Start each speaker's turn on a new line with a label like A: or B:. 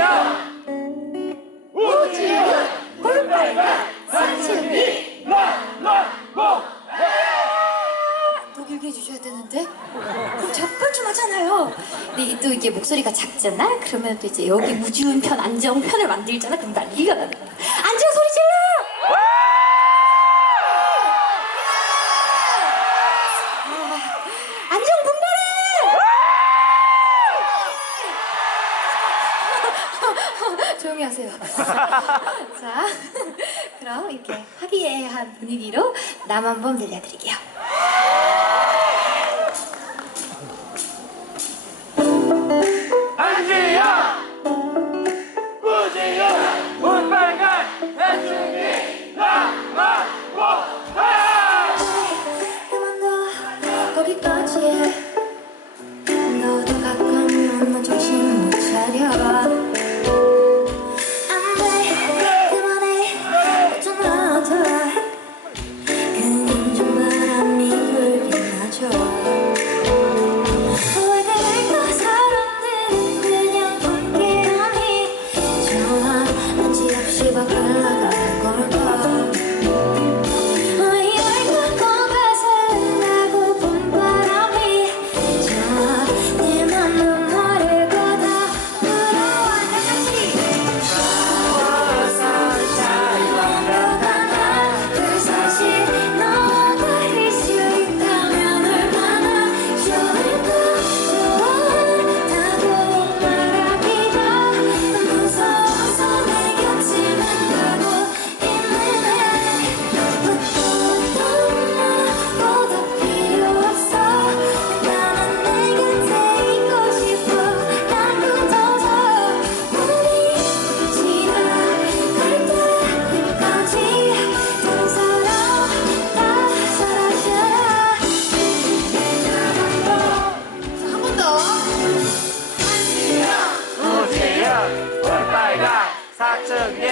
A: 우지영 우지영 꿀빨간 사춘기 라라고
B: 더 길게 해주셔야 되는데? 그럼 제가 뻘쭘하잖아요. 근데 또 이게 목소리가 작잖아? 그러면 또 이제 여기 무지운 편 안정 편을 만들잖아? 그럼 나는 거야 안정 소 조용히 하세요. 자 그럼 이렇게 화기애애한 분위기로 남 한 번 들려드릴게요. 거기까지 너도 가끔 넌 정신 못 차려
A: to, yeah.